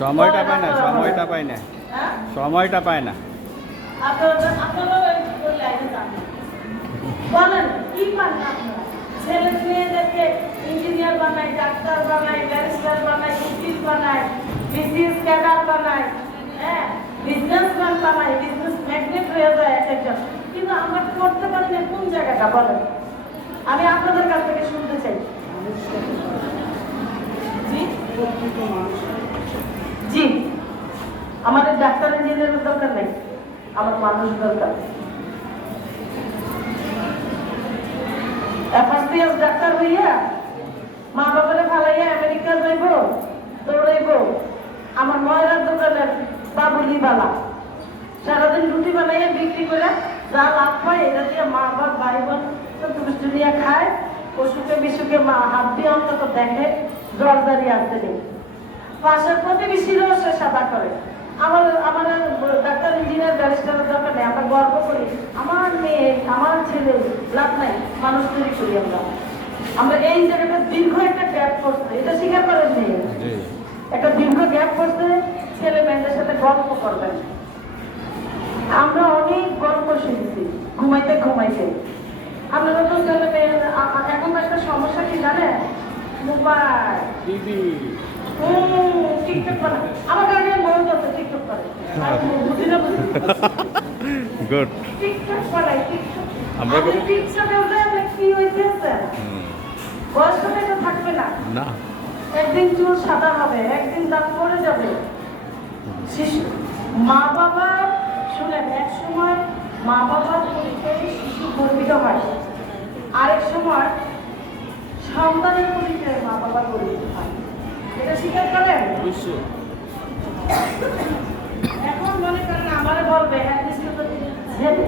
সময়টা পায় না, সময়টা পায় না, সময়টা পায় না। বলেন কি পান আপনারা? ছেলে মেয়েদেরকে ইঞ্জিনিয়ার বানায়, ডাক্তার বানায়, ব্যারিস্টার বানায়, উকিল বানায়, বিসিএস ক্যাডার বানায়, হ্যাঁ, বিজনেসম্যান বানায়, বিজনেস ম্যাগনেট হয়ে যায় এক একজন। কিন্তু আমরা করতে পারি না কোন জায়গাটা বলেন? আমি আপনাদের কাছ থেকে শুনতে চাই। জি, আমাদের ডাক্তার ইঞ্জিনিয়ারের দরকার নেই, আমার মানুষ দরকার। ফার্স্ট ডাক্তার হইয়া মা বাবারে ফালাইয়া আমেরিকা যাইব, দৌড়াইব আমার ময়রার দোকানের বাবুলি বালা, সারাদিন রুটি বানাইয়া বিক্রি করে যা লাভ পায় এটা দিয়ে মা বাপ ভাই বোন সন্তুষ্ট নিয়ে খায়। অসুখে বিসুখে মা হাত দিয়ে অন্তত দেখে, দরদারি আসতে নেই। পাশের প্রতিবেশীরও সে সেবা করে। আমার আমার ডাক্তার ইঞ্জিনিয়ার ব্যারিস্টারের দরকার নেই, আমরা গর্ব করি আমার মেয়ে আমার ছেলে, লাভ নাই, মানুষ তৈরি করি আমরা। আমরা এই জায়গাটা দীর্ঘ একটা গ্যাপ করছে, এটা স্বীকার করেন নেই, একটা দীর্ঘ গ্যাপ করছে। ছেলে মেয়েদের সাথে গল্প করবেন, আমরা অনেক গল্প শিখছি ঘুমাইতে ঘুমাইতে। আপনারা তো ছেলে মেয়ে এখন একটা সমস্যা কি জানেন? মোবাইল, টিকটক করে। আমার কাছে মনে হচ্ছে টিকটক করে, বুঝি না বুঝি গুড। টিকটক করে, টিকটক আমরা টিকটকে উঠে আমরা কি হইতেছে? বয়স্ক তো থাকবে না, না, একদিন চুল সাদা হবে, একদিন দাঁত পড়ে যাবে। শিশু মা বাবা শুনেন, এক সময় মা বাবার পরিচয়ে শিশু গর্বিত হয়, আরেক সময় সন্তানের পরিচয়ে মা বাবা গর্বিত হয়। এটা স্বীকার করেন? এখন মনে করেন আমারে বলবে ছেলে,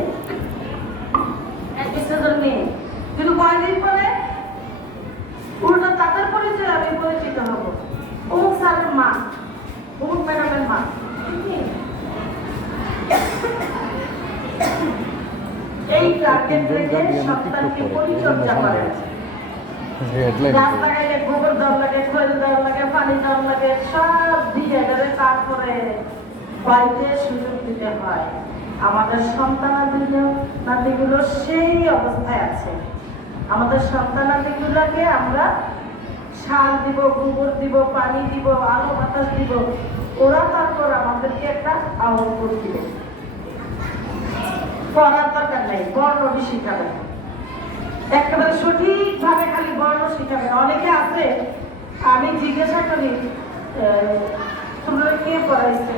মেয়ে, কিন্তু কয়েকদিন পরে উল্টো তাদের পরিচয় আমি পরিচিত হব, অমুক স্যারের মা, অমুক ম্যাডামের মা। এই টার্গেট থেকে সন্তানকে পরিচর্যা করে। গাছ লাগাইলে গোবর দেওয়া লাগে, খৈল দেওয়া লাগে, পানি দেওয়া লাগে, সব দিয়ে তারপরে বাড়িতে সুযোগ দিতে হয়। আমাদের সন্তানাদিগুলো সেই অবস্থায় আছে। আমাদের সন্তানাদিগুলোকে আমরা সার দিব, গোবর দিব, পানি দিব, আলো বাতাস দিব, ওরা তারপর আমাদেরকে একটা আউটপুট দিবে। পড়ার দরকার নেই, বর্ণটি শিখাবে, একেবারে সঠিকভাবে খালি বর্ণ শিখাবে। অনেকে আছে, আমি জিজ্ঞাসা করি তোমরা কে পড়াইছে,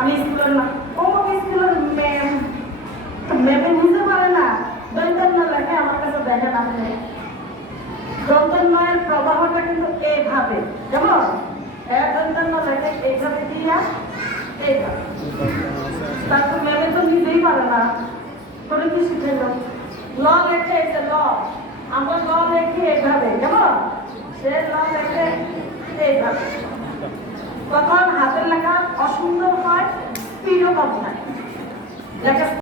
আমি স্কুলের না, অমুক স্কুলের ম্যাম, ম্যামে বুঝতে পারে না দৈতন্য লেখে আমার কাছে দেখেন আপনি। দন্তন্বয়ের প্রবাহটা কিন্তু এইভাবে, যেমন দন্তন্য লেখে এইভাবে দিয়া এইভাবে, তারপর ম্যামে তো নিজেই পারে না, করে কি শিখে ল লেখে, এটা ল, আমরা ল লেখি এইভাবে, যেমন সে ল লেখে এইভাবে। তখন হাতের লেখা অসুন্দর হয়, স্পিডও কম হয়, লেখা